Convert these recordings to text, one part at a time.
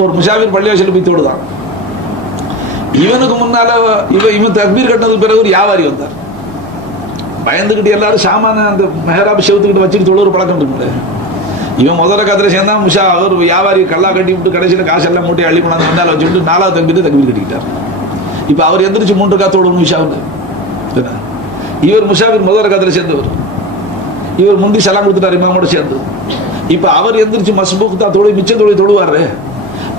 ஒரு முஷாஃபிர் பள்ளிவாசல் போய் தொழுதான். இவனுக்கு முன்னால இவன் தக்பீர் கட்டினதுக்கு பிறகு ஒரு வியாபாரி வந்தார். பயந்துக்கிட்டு எல்லாரும் சாமான அந்த மெஹராப் செவத்துக்கிட்டு வச்சுட்டு தொழுற பழக்கம் இருக்குல்ல. இவன் முதல்ல கத்திர சேர்ந்தான். ஒரு வியாபாரி கல்லா கட்டி விட்டு கடைசியில் காசெல்லாம் மூட்டை அள்ளி கொண்டாந்து வந்தால் வச்சுட்டு 4வது தக்பீர் கட்டிக்கிட்டார். இப்போ அவர் எந்திரிச்சு 3 ரக்காத் தொழணும் முஷாவில். இவர் முஷாஃபிர் முதல்ல கத்திர சேர்ந்தவர். இவர் முந்தி சலாம் கொடுத்துட்டார் இமாமோட சேர்ந்து. இப்போ அவர் எந்திரிச்சு மஸ்பூக் தான் தொழு மிச்ச தொழில் தொழுவாரு.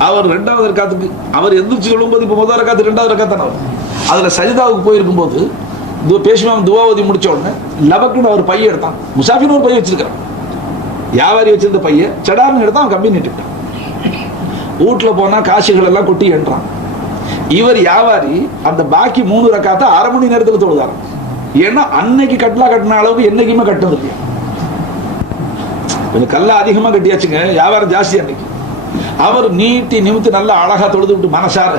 அவர் 2வது ரக்காத்துக்கு அவர் எந்திரிச்சு தொழும்போது இப்போ முதல் ரக்காத்து 2வது ரக்காத்தான அவர் அதில் சஜிதாவுக்கு போயிருக்கும் போது பேசுவாங்க. துவாவதி முடிச்ச உடனே லபக்குன்னு அவர் பைய எடுத்தான். முசாஃபின்னு ஒரு பைய வச்சிருக்கான். வியாபாரி வச்சிருந்த பைய சடார்னு எடுத்தான். அவன் கம்பி நிட்டுட்டான். வீட்டில் போனால் காசுகள் எல்லாம் கொட்டி என்றான். இவர் வியாபாரி அந்த பாக்கி 3 ரக்காத்தை 1/2 மணி நேரத்தில் தொழுதாராம். ஏன்னா அன்னைக்கு கட்டின அளவுக்கு என்னைக்குமே கட்டது இல்லையா. கொஞ்சம் கல்லா அதிகமாக கட்டியாச்சுங்க. வியாபாரம் ஜாஸ்தி அன்னைக்கு. அவர் நீட்டி நிமித்து நல்லா அழகா தொழுது விட்டு மனசார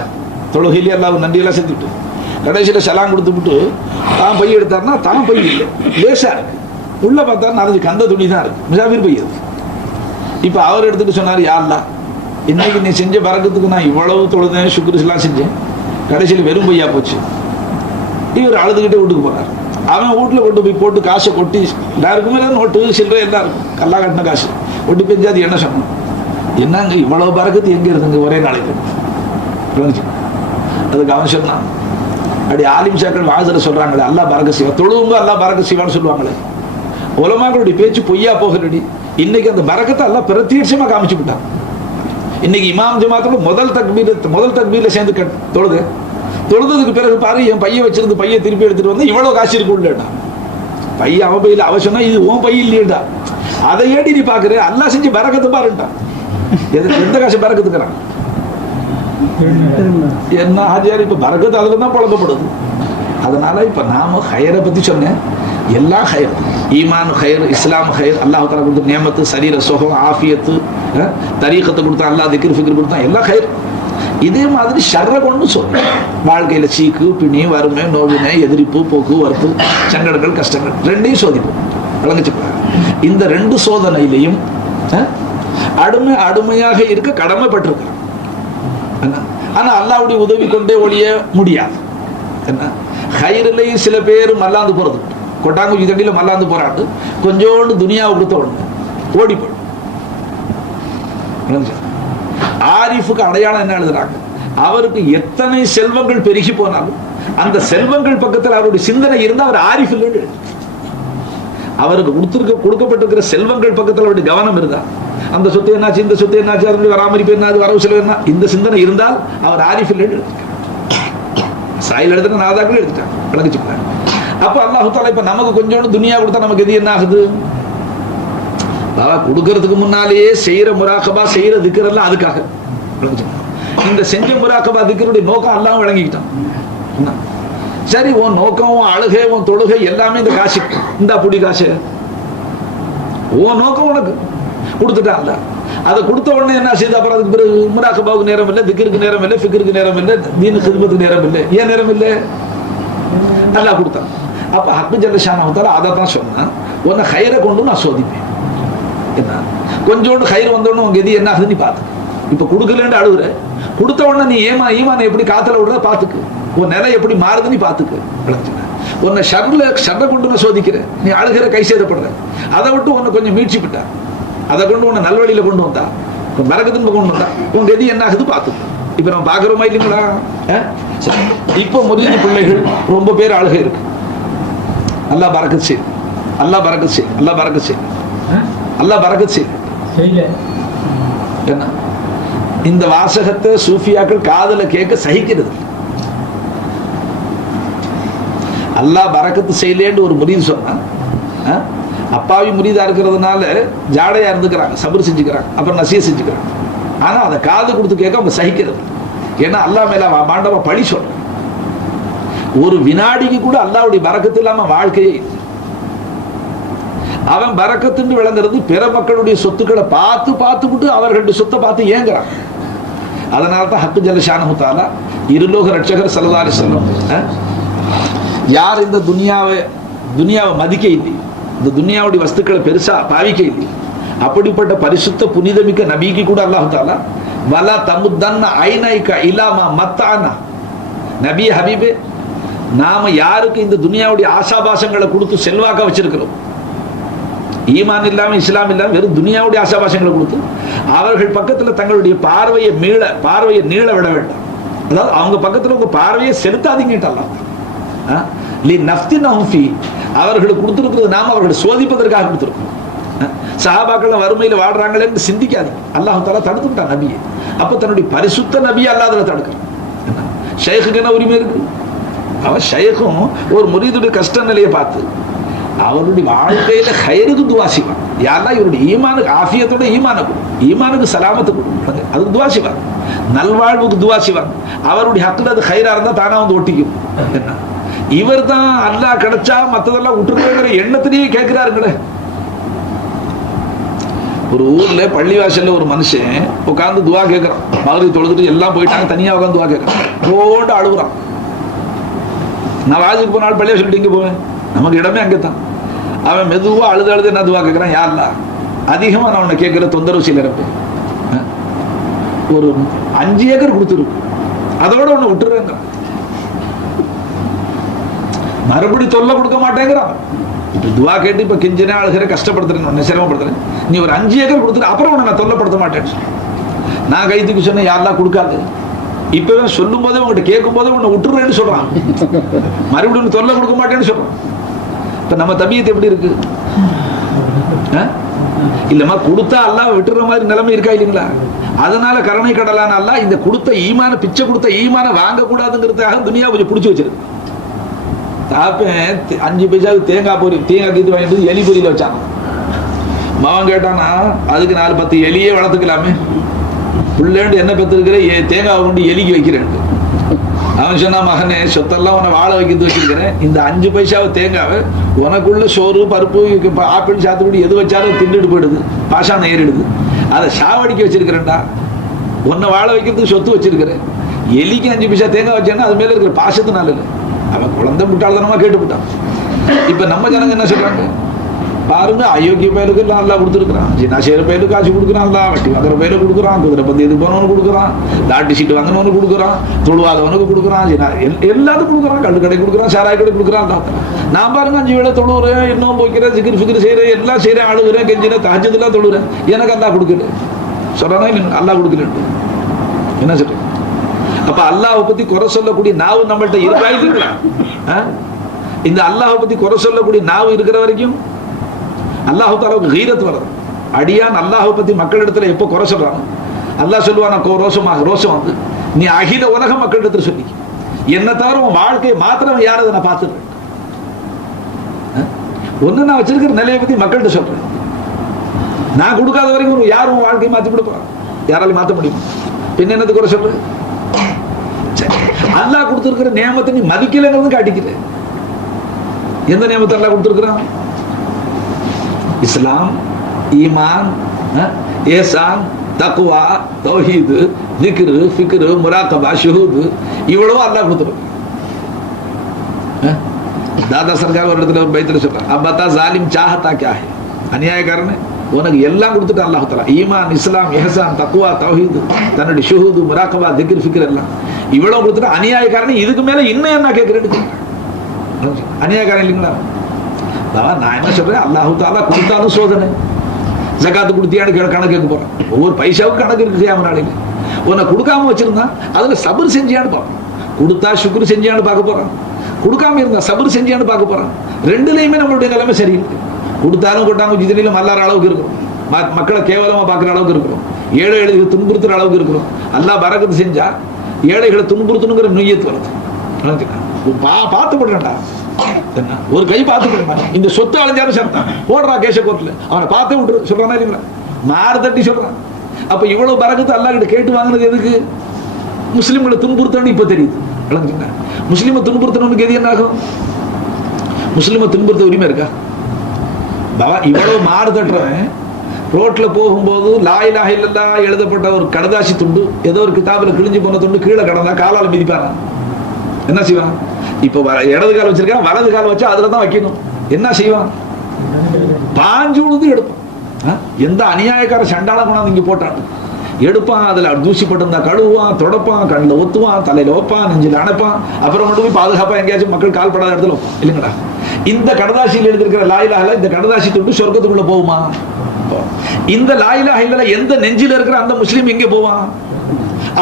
தொழுகையிலே எல்லாம் நன்றியெல்லாம் செஞ்சுட்டு கடைசியில் சலாம் கொடுத்து விட்டு தான் பைய எடுத்தாருன்னா தான் பை இல்லை, லேசா இருக்கு. உள்ள பார்த்தா 4 கந்த துணி தான் இருக்கு. முசாஃபிர் பை அது. இப்போ அவர் எடுத்துட்டு சொன்னார், யா அல்லாஹ், இன்னைக்கு நீ செஞ்ச பரக்கத்துக்கு நான் இவ்வளவு தொழுதேன், சுக்ருஸ்லாம் செஞ்சேன், கடைசியில் வெறும் பையா போச்சு. இவர் அழுதுகிட்டே வீட்டுக்கு போனார். அவன் வீட்டில் கொண்டு போய் போட்டு காசை கொட்டி எல்லாருக்குமே நோட்டு சில்லறை எல்லாம் இருக்கும். கல்லா கட்டின காசு கொட்டி பெஞ்சாது என்ன சொன்னான், என்னங்க இவ்வளவு பறக்கத்து எங்க இருக்குங்க ஒரே நாளைக்கு. அதுக்கு அவன் சொன்னான், அப்படி ஆலிம் சாக்கள் வாசல சொல்றாங்களே அல்லாஹ் பறக்க செய்வா, தொழுவுங்க அல்லாஹ் பறக்க செய்வான்னு சொல்லுவாங்களே. உலமாக்களுடைய பேச்சு பொய்யா போகிறடி. இன்னைக்கு அந்த பறக்கத்தை எல்லாம் பிரத்யட்சமா காமிச்சு விட்டான். இன்னைக்கு இமாம் ஜமாத்தோட முதல் தக்பீர்ல சேர்ந்து தொழுதுக்கு பிறகு பாரு, என் பையன் வச்சிருந்து பையன் திருப்பி எடுத்துட்டு வந்து இவ்வளவு காசு இருக்கு உள்ளேடா. பையன் அவன் பையில அவ சொன்னா இது உன் பையன் இல்லையேடா. அதை ஏடி நீ பாக்குற, அல்லாஹ் செஞ்சு பறக்கத்து பாருட்டான். எந்த காசு பறக்கத்துக்கிறான் என்ன ஆஜியார். இப்ப பறக்கத்து அதுல தான் புழக்கப்படுது. அதனால இப்ப நாம ஹயரை பத்தி சொன்னேன். எல்லாம் ஹயர், ஈமான் ஹயர், இஸ்லாம் ஹயர், அல்லாஹ் தஆலா கொடுத்த நியமத்து, சரீர சுகம், ஆஃபியத்து, தரீகத்தை கொடுத்தான், அல்லாஹ் திக்ர் ஃபிக்ர் கொடுத்தான், எல்லாம் ஹயர். இதே மாதிரி ஷர்ரை கொண்டு சொல்றேன். வாழ்க்கையில சீக்கு பிணி, வறுமை, நோவினை, எதிர்ப்பு, போக்குவரத்து, சங்கடங்கள், கஷ்டங்கள் ரெண்டையும் சோதிப்போம். விளங்குச்சுக்கா. இந்த 2 சோதனையிலையும் அடிமையாக இருக்க கடமைப்பட்டிருக்க. ஆனா அல்லாஹ்வுடைய உதவி கொண்டே ஒழிய முடியாது. என்ன ஹைரிலையும் சில பேர் மல்லாந்து போறது, கொட்டாங்குச்சி தண்டியில மல்லாந்து போறாண்டு கொஞ்சோண்டு துனியாவை கொடுத்த உடனே ஓடி போடும். ஆரிஃபுக்கு அடையாளம் என்ன எழுதுறாங்க, அவருக்கு எத்தனை செல்வங்கள் பெருகி போனாலும் அந்த செல்வங்கள் பக்கத்தில் அவருடைய சிந்தனை இருந்தால் அவர் ஆரிஃப் இல்லைன்னு. அவருக்கு கொடுக்கப்பட்டிருக்கிற செல்வங்கள் பக்கத்தில் அவருடைய கவனம் இருந்தா, அந்த சொத்து என்னாச்சு, இந்த சொத்து என்னாச்சு, அதனுடைய வராமரிப்பு என்ன, வரவு செலவு என்ன, இந்த சிந்தனை இருந்தால் அவர் ஆரிஃப் இல்லைன்னு. சாயில் எடுத்துட்டு நாதாக்கள் எடுத்துட்டாங்க. விளங்குச்சுக்கலாம். அப்ப அல்லாஹ் தஆலா இப்ப நமக்கு கொஞ்சோண்டு துனியா கொடுத்தா நமக்கு எது என்ன ஆகுது, கொடுக்கறதுக்கு முன்னாலேயே செய்யற முராகபா, செய்யற திக்ர் எல்லாம் அதுக்காக. இந்த செஞ்ச முராகபா திக்ருடைய நோக்கம் எல்லாம் விளங்கிக்கிட்டான். சரி, உன் நோக்கம், உன் அழுகை, உன் தொழுகை எல்லாமே இந்த காசு, இந்த புடி காசு உன் நோக்கம் உனக்கு கொடுத்துட்டான்ல. அதை கொடுத்த உடனே என்ன செய்து அப்புறம் அதுக்கு பிறகு முராகபாவுக்கு நேரம் இல்லை, திக்ருக்கு நேரம் இல்லை, ஃபிக்ருக்கு நேரம் இல்லை, தீனு ஹித்மத்துக்கு நேரம் இல்லை. ஏன் நேரம் இல்லை? நல்லா கொடுத்தான். அப்ப ஹக்கு ஜல்ல ஷானஹு தஆலா அதை தான் சொன்னான், உன்னை ஹைரை கொண்டு நான் சோதிப்பேன். என்ன கொஞ்சோண்டு ஹைர் வந்தோடனே உங்க எது என்ன ஆகுது நீ பார்த்துக்க. இப்ப கொடுக்கலன்னு அழுகுற, கொடுத்த உடனே நீ ஈமானை எப்படி காத்துல விடுறத பார்த்துக்கு, உன் நிலை எப்படி மாறுது நீ பார்த்துக்கு. உன்னை ஷர்ரை கொண்டு நான் சோதிக்கிறேன், நீ அழுகிற, கை சேதப்படுற, அதை விட்டு உன்னை கொஞ்சம் மீட்சிப்பிட்ட, அதை கொண்டு உன்னை நல்வழியில கொண்டு வந்தா, மரகத்துன்னு கொண்டு வந்தா உங்க எது என்ன ஆகுது பார்த்துக்கு. இப்ப நம்ம பாக்குறோமா இல்லைங்களா? இப்ப முறிஞ்ச பிள்ளைகள் ரொம்ப பேர் அழுகை இருக்கு. அல்லாஹ் பரக்கத் செய், அல்லாஹ் பரக்கத் செய், அல்லாஹ் பரக்கத் செய், அல்லாஹ் பரக்கத் செய். என்ன இந்த வாசகத்தை சூஃபியாக்கள் காதுல கேட்க சகிக்கிறது. அல்லாஹ் பரக்கத்து செய்யலேன்னு ஒரு முரீது சொன்னா, அப்பாவி முரீதா இருக்கிறதுனால ஜாடையா இருந்துக்கிறாங்க, சபர் செஞ்சுக்கிறாங்க, அப்புறம் நசிய செஞ்சுக்கிறாங்க. ஆனா அதை காது கொடுத்து கேட்க அவங்க சகிக்கிறது. ஏன்னா அல்லாஹ் மேல மாண்டவ பழி சொல்ற. ஒரு வினாடிக்கு கூட அல்லாஹ்வுடைய பரக்கத்து இல்லாம வாழ்க்கையே. அவன் பரக்கத்துன்னு விளங்குறது பிற மக்களுடைய சொத்துக்களை பார்த்துட்டு அவர்களுடைய சொத்தை பார்த்து ஏங்குறான். அதனால்தான் ஹக்கு ஜல்ல ஷானஹு தஆலா இருலோக ரட்சகர் ஸல்லல்லாஹு அலைஹி வஸல்லம் யார் இந்த துனியாவை மதிக்க இல்லை, இந்த துனியாவுடைய வஸ்துக்களை பெருசா பாவிக்க இல்லை, அப்படிப்பட்ட பரிசுத்த புனிதமிக்க நபிக்கு கூட அல்லாஹ் தஆலா வலா தமுத்தன்ன ஐனைக இலாமா மத்தானா. நபி ஹபீபே, நாம யாருக்கு இந்த துனியாவுடைய ஆசாபாசங்களை கொடுத்து செல்வாக்க வச்சிருக்கிறோம், ஈமான் இல்லாம இஸ்லாம் இல்லாம வெறும் துனியாவுடைய ஆசாபாசங்களை கொடுத்து அவர்கள் பக்கத்துல தங்களுடைய பார்வையை நீள விட வேண்டாம். அதாவது அவங்க பக்கத்துல உங்க பார்வையை செலுத்தாதீங்கட்டலாம். அவர்களுக்கு கொடுத்திருக்கிறது நாம அவர்களை சோதிப்பதற்காக கொடுத்திருக்கோம். சஹாபாக்கள் வறுமையில் வாழ்றாங்களேன்னு சிந்திக்காதீங்க. அல்லாஹ் தஆலா தடுத்துட்டான் நபியை. அப்ப தன்னுடைய பரிசுத்த நபியை அல்லாஹ் தடுக்கிறான். ஷைഖுக்கு என்ன உரிமை இருக்கு? அவன் ஷைഖும் ஒரு முரீதுடைய கஷ்ட நிலையை பார்த்து அவருடைய வாழ்க்கையில ஹைருக்கு துவா செய்வான். யாரெல்லாம் இவருடைய ஈமானுக்கு ஆஃபியத்தோட ஈமானுக்கு சலாமத்து கொடுப்பாங்க, அதுக்கு துவா செய்வாங்க. நல்வாழ்வுக்கு துவா செய்வாங்க. அவருடைய ஹக்குல அது ஹைரா இருந்தா தானா வந்து ஒட்டிக்கும். என்ன இவர் தான் அல்லாஹ் கிடைச்சா மற்றதெல்லாம் விட்டுருக்கிற எண்ணத்திலேயே கேட்கிறாருங்களே. ஒரு ஊர்ல பள்ளிவாசல்ல ஒரு மனுஷன் உட்கார்ந்து துவா கேட்கிறான். மகரிப் தொழுதுட்டு எல்லாம் போயிட்டாங்க, தனியா உட்காந்து துவா கேட்கிறான். போட்டு அழுகுறான். நான் வாஜுக்கு போனாலும் பள்ளிவாசல் இங்க போவேன், நமக்கு இடமே அங்கேதான். அவன் மெதுவா அழுது என்ன துவா கேட்கிறான், யாரெல்லாம் அதிகமா நான் உன்னை கேட்கிற தொந்தரவு செய்யறப்ப ஒரு 5 ஏக்கர் கொடுத்துருக்கு, அதோட உன்னை விட்டுறேங்க. மறுபடி தொல்லை கொடுக்க மாட்டேங்கிறான். இப்ப துவா கேட்டு இப்ப கெஞ்சினே அழுகிற கஷ்டப்படுத்துறேன், சிரமப்படுத்துறேன், நீ ஒரு 5 ஏக்கர் கொடுத்துட்டு அப்புறம் உன்னை நான் தொல்லைப்படுத்த மாட்டேன்னு நான் கைத்துக்கு சொன்னேன். யாரெல்லாம் கொடுக்காது, இப்பவே சொல்லும் போதே உங்ககிட்ட கேட்கும் போதே உன்னை விட்டுறேன்னு சொல்றான், மறுபடியும் தொல்லை கொடுக்க மாட்டேன்னு சொல்றான். இப்ப நம்ம தபியத்தை எப்படி இருக்கு? இல்லமா கொடுத்தா அல்லாஹ் விட்டுற மாதிரி நிலைமை இருக்கா இல்லைங்களா? அதனால கருணை கடலான அல்லாஹ் இந்த கொடுத்த ஈமான, பிச்சை கொடுத்த ஈமான வாங்க கூடாதுங்கிறதுக்காக துனியா கொஞ்சம் பிடிச்சி வச்சிருக்கு. தாப்பேன் 5 பைசாவுக்கு தேங்காய் கீத்து வாங்கிட்டு எலி பொரியில வச்சான். மகன் கேட்டானா அதுக்கு 4-10 எலியே வளர்த்துக்கலாமே, புள்ளேண்டு என்ன பெற்றிருக்கிற தேங்காய் கொண்டு எலிக்கு வைக்கிறேன். அவன் சொன்னா, மகனே சொத்தெல்லாம் உன்னை வாழ வைக்கிறது வச்சிருக்கிறேன், இந்த 5 பைசாவை தேங்காவை உனக்குள்ள சோறு பருப்பு ஆப்பிள் சாத்துக்குடி எது வச்சாலும் தின்னுட்டு போயிடுது, பாஷான ஏறிடுது, அதை சாவடிக்க வச்சிருக்கிறேன்டா. உன்னை வாழ வைக்கிறதுக்கு சொத்து வச்சிருக்கிறேன், எலிக்கு 5 பைசா தேங்காய் வச்சான்னா அது மேல இருக்கிற பாசத்தினால இல்லை. அவன் குழந்தை முட்டாள்தனமா கேட்டுவிட்டான். இப்ப நம்ம ஜனங்க என்ன சொல்றாங்க பாருங்க, அயோக்கிய பயிலுக்கு எல்லாம் நல்லா கொடுத்துருக்கான், சின்ன சேர பயிலுக்கு காசு கொடுக்குறான், வட்டி வாங்குற பயில கொடுக்குறான், குதிரை பத்தி எது போனவனு கொடுக்குறான், லாட்டி சீட்டு வாங்கினவனு கொடுக்குறான், தொழுவாதவனுக்கு கொடுக்குறான், எல்லாத்துக்கும் கொடுக்குறான், கல்லு கடை கொடுக்குறான், சாராய கடை கொடுக்குறான். நான் பாருங்க 5 வேளை தொழுவுறேன், இன்னும் போய்க்கிறேன், சிக்கிர் ஃபிக்கிர் செய்யறேன், எல்லாம் செய்யறேன், அழுகுறேன், கெஞ்சிறேன், தஹஜ்ஜுதெல்லாம் தொழுறேன், எனக்கு அல்லாஹ் கொடுக்கல சொல்றானா இல்லை? அல்லாஹ் கொடுக்கல என்ன சொல்றேன்? அப்ப அல்லாஹ் பத்தி குறை சொல்லக்கூடிய நாவு நம்மள்ட்ட இருக்கா இல்லைங்களா? இந்த அல்லாஹ் பத்தி குறை சொல்லக்கூடிய நாவு இருக்கிற வரைக்கும் அல்லாஹு தஆலாவுக்கு கீரத் வருது. அடியான் அல்லாஹ் பத்தி மக்களிடத்துல எப்போ குறை சொல்றாங்க, அல்லாஹ் சொல்லுவான ரோஷம் வந்து நீ அகில உலக மக்களிடத்துல சொல்லி என்ன தவிர உன் வாழ்க்கையை மாத்திரம் யாரதை நான் பார்த்துடுறேன். ஒண்ணு நான் வச்சிருக்கிற நிலையை பத்தி மக்கள்கிட்ட சொல்றேன். நான் கொடுக்காத வரைக்கும் யாரும் வாழ்க்கையை மாத்தி கொடுப்பான், யாராலையும் மாற்ற முடியும். பின்ன என்னது குறை சொல்றேன்? அல்லாஹ் கொடுத்திருக்கிற நியமத்தை நீ மதிக்கலைங்கிறது காட்டிக்கிறேன். எந்த நியமத்தை அல்லாஹ் கொடுத்திருக்கிறான்? இஸ்லாம், ஈமான், ஏசான், தக்வா, தௌஹீது, திக்ரு, ஃபிக்ரு, முராகபா, ஷுஹூது, இவ்வளவு அல்லாஹ் கொடுத்திருக்கான். தாதா சர்கார் ஒரு இடத்துல ஒரு பைத்துல சொல்றாங்க, அப்பத்தா ஜாலிம் சாஹத்தா கியா ஹை, அநியாயக்காரன் உனக்கு எல்லாம் கொடுத்துட்டு அல்லாஹ் தஆலா ஈமான், இஸ்லாம், இஹ்சான், தக்வா, தௌஹீது, தன்னுடைய ஷுஹூது, முராகபா, திக்ரு, ஃபிக்ர் எல்லாம் இவ்வளவு கொடுத்துட்டு அநியாயக்காரன் இதுக்கு மேல இன்னும் என்ன கேட்கிறேன்னு அநியாயக்காரன் இல்லைங்களா? நான் என்ன சொல்றேன், அல்லாஹு தஆலா கொடுத்தாலும் சோதனை. ஜகாத்து கொடுத்தியான்னு கணக்கு கேட்க போறான். ஒவ்வொரு பைசாவுக்கு கணக்கு இருக்கு செய்யாம. உன்னை கொடுக்காம வச்சிருந்தா அதுல சபர் செஞ்சியான்னு பார்ப்பான். கொடுத்தா சுக்ரு செஞ்சியான்னு பார்க்க போறான், கொடுக்காம இருந்தா சபர் செஞ்சியான்னு பார்க்க போறான். ரெண்டுலையுமே நம்மளுடைய நிலைமை சரியில்லை. கொடுத்தாலும் கொட்டாங்க இதுலையும் மல்லாற அளவுக்கு இருக்கிறோம், மக்களை கேவலமா பார்க்குற அளவுக்கு இருக்கிறோம், ஏழைகளுக்கு துன்புறுத்துற அளவுக்கு இருக்கிறோம். அல்லாஹ் பரக்கத்து செஞ்சா ஏழைகளை துன்புறுத்தணுங்கிற நுய்யத்து வருது. பார்த்து போடுறேன்டா, ஒரு கை பார்த்துக்கிறேன், இந்த சொத்து அழிஞ்சாலும் சேர்த்தான் போடுறா கேஷ கோர்ட்ல, அவனை பார்த்து விட்டுரு சொல்றானா இல்லைங்களா? மாறு தட்டி சொல்றான். அப்ப இவ்வளவு பரக்கத்து அல்லாஹ் கிட்ட கேட்டு வாங்கினது எதுக்கு? முஸ்லிம்களை துன்புறுத்தணும். இப்ப தெரியுது, முஸ்லிமை துன்புறுத்தணும்னு எது என்ன ஆகும்? முஸ்லிமை துன்புறுத்த உரிமை இருக்கா? இவ்வளவு மாறு தட்டுறவன் ரோட்ல போகும்போது லா இலாஹ இல்லல்லாஹ் எழுதப்பட்ட ஒரு கடதாசி துண்டு, ஏதோ ஒரு கிதாபுல கிழிஞ்சு போன துண்டு கீழே கடந்தா காலால மிதிப்பாங்க. என்ன செய்வான்? இப்ப இடது கால் வச்சிருக்கான், வலது கால் வச்சா அதுலதான் வைக்கணும். என்ன செய்வான்? பாஞ்சு உழுது எடுப்பான். எந்த அநியாயக்கார சண்டாள கொண்டாந்து இங்க போட்டான். எடுப்பான், அதுல தூசிப்பட்டு இருந்தா கழுவுவான், தொடப்பான், கண்ணில் ஒத்துவான், தலையில வைப்பான், நெஞ்சில் அணைப்பான், அப்புறம் கொண்டு போய் பாதுகாப்பா எங்கேயாச்சும் மக்கள் கால்படாத இடத்துல இல்லைங்களா? இந்த கடதாசியில் எழுதியிருக்கிற லா இலாஹ இல்லல்லாஹ் இந்த கடதாசி தொட்டு சொர்க்கத்துக்குள்ள போகுமா? இந்த லா இலாஹ இல்லல்லாஹ் எந்த நெஞ்சில இருக்கிற அந்த முஸ்லீம் எங்கே போவான்?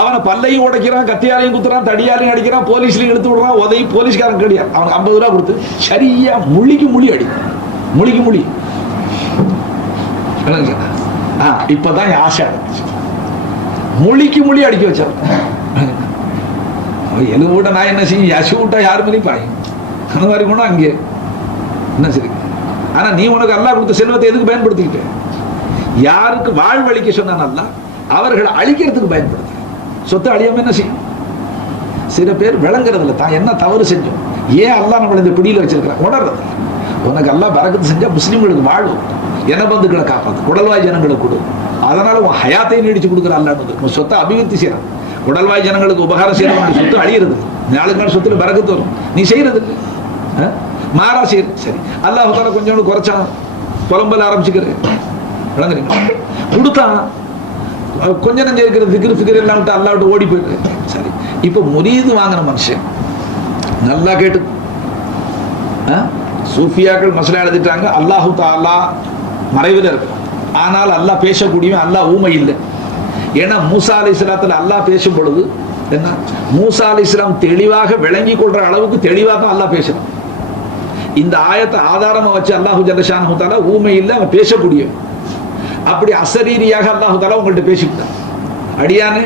அவனை பல்லையும் உடைக்கிறான், கத்தியாலையும் குத்துறான், தடியாலையும் அடிக்கிறான், போலீஸ்லையும் எடுத்து விடுறான், உதவி போலீஸ்காரன் கிடையாது. அவனுக்கு 50 ரூபா கொடுத்து சரியா முழிக்கு முழி அடி, முழிக்கு முழி. இப்பதான் என் ஆசை முழிக்கு மொழி அடிக்க வச்சார். எலுவிட்ட நான் என்ன செய்யும், யசு விட்டா யாரு மேலேயும் பாயும். அந்த மாதிரி கூட அங்கே என்ன சரி. ஆனா நீ உனக்கு அல்லாஹ் கொடுத்த செல்வத்தை எதுக்கு பயன்படுத்திக்கிட்ட? யாருக்கு வாழ்வழிக்க சொன்னான் அல்லாஹ், அவர்களை அழிக்கிறதுக்கு பயன்படுத்த. சொத்தை அழியாம என்ன செய்யும்? சில பேர் விளங்குறதில்ல தான் என்ன தவறு செஞ்சோம், ஏன் அல்லாஹ் நம்மளை இந்த பிடியில வச்சிருக்கிறான் உணர்றது. உனக்கு அல்லாஹ் பரக்கத்து செஞ்சா முஸ்லீம்களுக்கு வாழும், இனபந்துக்களை காப்பாது, குடல்வாய் ஜனங்களுக்கு கொடு. அதனால உன் ஹயாத்தையும் நீடிச்சு கொடுக்குற அல்லாஹ் சொத்தை அபிவிருத்தி செய்யறான். குடல்வாய் ஜனங்களுக்கு உபகாரம் செய்யறவங்க சொத்து அழியிறது, நாளுக்கு நாள் சொத்துல பரக்கத்து வரும். நீ செய்யறது இல்லை, மாறா செய்யறது. சரி, அல்லாஹ் கொஞ்சோண்டு குறைச்சான், புலம்பல ஆரம்பிச்சுக்கிறது விளங்குறீங்க. கொடுத்தான் கொஞ்ச நஞ்சம் இருக்கிற திக்ரு ஃபிக்ர் எல்லாம் விட்டு அல்லாஹ் விட்டு ஓடி போயிட்டு. சரி, இப்ப முரீது வாங்கின மனுஷன் நல்லா கேட்டு, சூஃபியாக்கள் மசலா எழுதிட்டாங்க, அல்லாஹு தஆலா மறைவில் இருக்கு, ஆனால் அல்லாஹ் பேசக்கூடியவன், அல்லாஹ் ஊமை இல்லை. ஏன்னா மூசா அலைஹிஸ்ஸலாத்துல அல்லாஹ் பேசும் பொழுது என்ன, மூசா அலைஹிஸ்ஸலாம் தெளிவாக விளங்கி கொள்ற அளவுக்கு தெளிவாக தான் அல்லாஹ் பேசணும். இந்த ஆயத்தை ஆதாரமா வச்சு அல்லாஹு ஜல்ல ஷானஹு தஆலா ஊமை இல்லை, அவன் பேசக்கூடியவன். அப்படி அசரீரியாக அல்லாஹு தஆலா உங்கள்கிட்ட பேசிக்கிட்டான். அடியானே,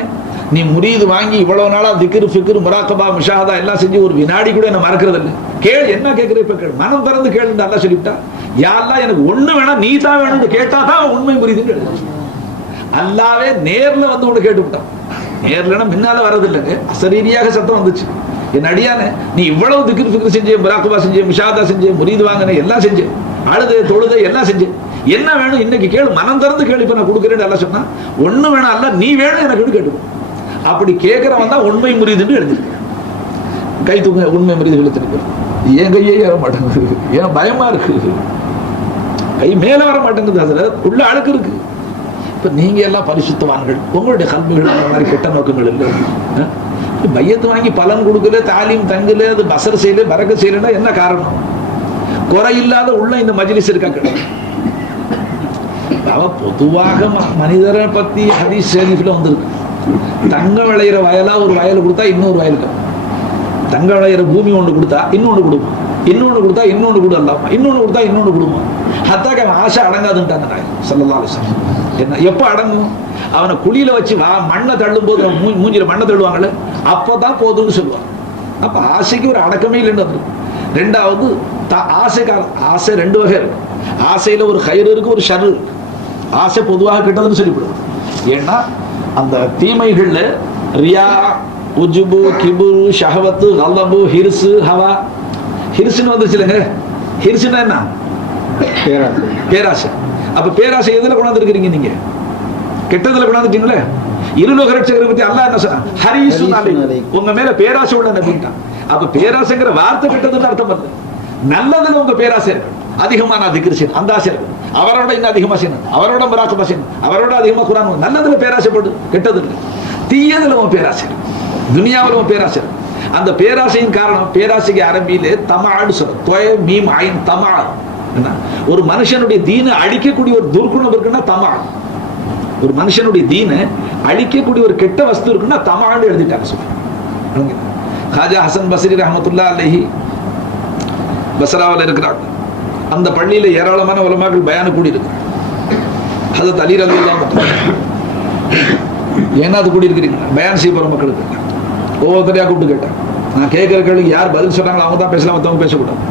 நீ முரீது வாங்கி இவ்வளவு நாளா திக்ரு ஃபிக்ரு முராகபா முஷாஹதா எல்லாம் செஞ்சு ஒரு வினாடி கூட என்ன மறக்கிறது இல்லை. கேள், என்ன கேட்கிற இப்ப கேள், மனம் திறந்து கேளுன்னு அல்லாஹ் சொல்லிவிட்டா. யா அல்லாஹ் எனக்கு ஒண்ணு வேணாம், நீ தான் வேணும்னு கேட்டா தான் உண்மை புரியுதுன்னு எழுது. அல்லாவே நேர்ல வந்து உன்னை கேட்டு விட்டான். நேர்லன்னா முன்னால வர்றது இல்லைங்க, அசரீரியாக சத்தம் வந்துச்சு. என் அடியானே, நீ இவ்வளவு திக்ரு ஃபிக்ரு செஞ்சே, முராகபா செஞ்சே, முஷாஹதா செஞ்சே, முரீது வாங்கின எல்லாம் செஞ்சே, அழுது தொழுது எல்லாம் செஞ்சே, என்ன வேணும் இன்னைக்கு கேளு, மனம் திறந்து கேளு, இப்ப நான் கொடுக்குறேன்னு எல்லாம் சொன்னா. ஒண்ணு வேணாம் அல்ல, நீ வேணும் எனக்கு கேட்டு. அப்படி கேட்கிறவன் தான் உண்மை முறிதுன்னு எழுதிருக்க. கை தூங்க, உண்மை முறிது எழுத்திருக்கு. என் கையே ஏற மாட்டேங்குது, ஏன் பயமா இருக்கு, கை மேல வர மாட்டேங்குது, அதுல உள்ள அழுக்கு இருக்கு. இப்ப நீங்க எல்லாம் பரிசுத்தவான்கள், உங்களுடைய கல்விகள் அந்த மாதிரி கெட்ட நோக்கங்கள் இல்லை. பையத்து வாங்கி பலன் கொடுக்கல, தாலீம் தங்கல, அது பசர் செய்யல, பறக்க செய்யலன்னா என்ன காரணம்? குறை இல்லாத உள்ள இந்த மஜ்லிஸ் இருக்கா கிடையாது. அவன் பொதுவாக மனிதரை பத்தி ஹதீஸ் ஷரீஃப்ல வந்திருக்கு. தங்கம் விளையிற வயலா ஒரு வயல் கொடுத்தா இன்னொரு வயலுக்கு, தங்கம் விளையிற பூமி ஒன்று கொடுத்தா இன்னொன்று கொடுப்போம், இன்னொன்று கொடுத்தா இன்னொன்று கொடுக்கலாம், இன்னொன்று கொடுத்தா இன்னொன்று கொடுப்போம். ஹத்தாக்க அவன் ஆசை அடங்காதுன்ட்டாங்க நாயகம் ஸல்லல்லாஹு அலைஹி வஸல்லம். என்ன எப்ப அடங்கும்? அவனை குழியில வச்சு மண்ணை தள்ளும் போது, மூஞ்சில மண்ணை தள்ளுவாங்கல்ல, அப்பதான் போதும்னு சொல்லுவாங்க. அப்ப ஆசைக்கு ஒரு அடக்கமே இல்லைன்னு வந்துடும். ரெண்டாவது ஆசை ரெண்டு வகை இருக்கு. ஆசையில ஒரு கயிறு இருக்கு, ஒரு ஷர் இருக்கு. ஆசை பொதுவாக கெட்டதுன்னு சொல்லிவிடுது. ஏன்னா அந்த தீமைகள்ல ரியா, உஜுபு, கிபுரு, ஷஹவத்து, கலபு, ஹிர்சு, ஹவா. ஹிர்சுன்னு வந்துச்சு இல்லைங்க, ஹிர்சுன்னா என்ன? பேராசை. அப்ப பேராசை எதுல கொண்டாந்துருக்கிறீங்க நீங்க? கெட்டதுல கொண்டாந்துட்டீங்களே. இருலோக ரட்சகரை பத்தி அல்லாஹ் என்ன சொன்னா? ஹரீசுன் அலைக்கும், உங்க மேல பேராசை உள்ள நபிட்டான். அப்ப பேராசைங்கிற வார்த்தை கெட்டதுன்னு அர்த்தம் இல்லை. நல்லதுல உங்க பேராசை இருக்கு, அதிகமா நான் திக்ர் செய்யணும் அந்த ஆசை இருக்கு, அவரோட இன்னும் அதிகமா செய்யணும், அவரோட முராகபா செய்யணும், அவரோட அதிகமா குர்ஆன். நல்லதுல பேராசைப்படு, கெட்டது இல்லை. தீயதுல உன் பேராசை இருக்கு, துனியாவில் உன் பேராசை இருக்கு. அந்த பேராசையின் காரணம், பேராசைக்கு அரபியிலே தமான்னு சொல்றோம். தொய மீம் ஐன் தமா. ஒரு மனுஷனுடைய தீனை அழிக்கக்கூடிய ஒரு துர்குணம் இருக்குன்னா தமா. ஒரு மனுஷனுடைய தீனை அழிக்கக்கூடிய ஒரு கெட்ட வஸ்து இருக்குன்னா தமான்னு எழுதிட்டாங்க சொல்லுங்க. ஹாஜா ஹசன் பஸ்ரி ரஹ்மத்துல்லாஹி அலைஹி பஸ்ராவில் இருக்கிறாங்க. அந்த பள்ளியில ஏராளமான உலமாக்கள் பயானு கூடி இருக்கு. ஹஜ்ரத் அலி ரலியல்லாஹு அன்ஹு ஏன்னா அது கூடி இருக்கிறீங்க பயான் செய்ய போற மக்களுக்கு ஒவ்வொருத்தரையா கூப்பிட்டு கேட்டேன். நான் கேட்கிற கேள்விக்கு யார் பதில் சொல்றாங்களோ அவங்க தான் பேசலாம், மற்றவங்க பேசக்கூடாது.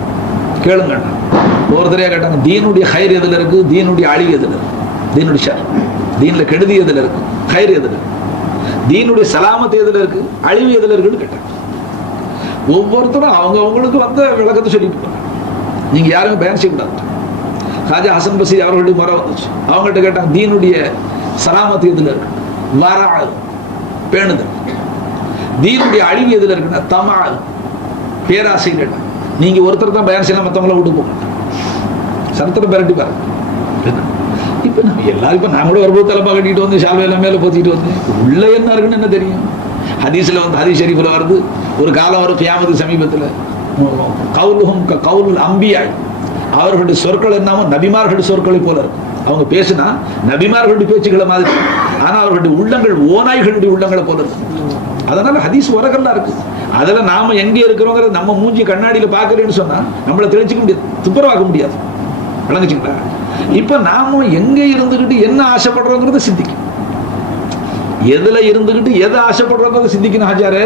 கேளுங்க. ஒவ்வொருத்தரையா கேட்டாங்க, தீனுடைய ஹைர் எதுல இருக்கு, தீனுடைய அழிவு எதுல இருக்கு, தீனுடைய ஷர், தீன்ல கெடுதி எதுல இருக்கு, ஹைர் எதுல இருக்கு, தீனுடைய சலாமத்து எதுல இருக்கு, அழிவு எதுல இருக்குன்னு கேட்டாங்க. ஒவ்வொருத்தரும் அவங்க அவங்களுக்கு வந்த விளக்கத்தை சொல்லிட்டு போறாங்க. நீங்க யாருமே பயன் செய்யக்கூடாது. ஹாஜா ஹசன் பஸ்ரி அவர்களுடைய முறை வந்துச்சு. அவங்கள்ட்ட கேட்டாங்க, தீனுடைய சலாமத்து எதுல இருக்கு, வரா பேணுதல். தீனுடைய அழிவு எதுல இருக்குன்னா தமா, பேராசை. கேட்டாங்க. நீங்க ஒருத்தர் தான் பயன் செய்யலாம், மற்றவங்கள விட்டு போங்க. சரித்திரம் பெரட்டி பாருங்க. இப்ப இப்ப நம்ம எல்லாரும் இப்ப நான் கூட ஒரு தலைப்பா கட்டிட்டு வந்து ஷால்வையெல்லாம் மேல போத்திட்டு வந்து உள்ள என்ன இருக்குன்னு என்ன தெரியும்? ஹதீஸ்ல வந்து ஹதீஸ் ஷரீஃப்ல வருது, ஒரு காலம் வரும் கியாமத்து சமீபத்துல, கவுலுஹும் கவுலுல் அம்பியாய், அவர்களுடைய சொற்கள் என்னமோ நபிமார்களுடைய சொற்களை போல இருக்கும். அவங்க பேசினா நபிமார்களுடைய பேச்சுக்களை மாதிரி, ஆனா அவர்களுடைய உள்ளங்கள் ஓநாய்களுடைய உள்ளங்களை போல இருக்கும். அதனால ஹதீஸ் உரகல்லாம் இருக்கு. அதுல நாம எங்க இருக்கிறோங்கிற நம்ம மூஞ்சி கண்ணாடியில பாக்குறேன்னு சொன்னா நம்மளை தெளிச்சுக்க முடியாது, துப்புரவாக்க முடியாது. விளங்குச்சுங்களா? இப்ப நாம எங்க இருந்துகிட்டு என்ன ஆசைப்படுறோங்கிறத சிந்திக்கும். எதுல இருந்துகிட்டு எதை ஆசைப்படுறோங்கிறத சிந்திக்கணும் ஹாஜாரே.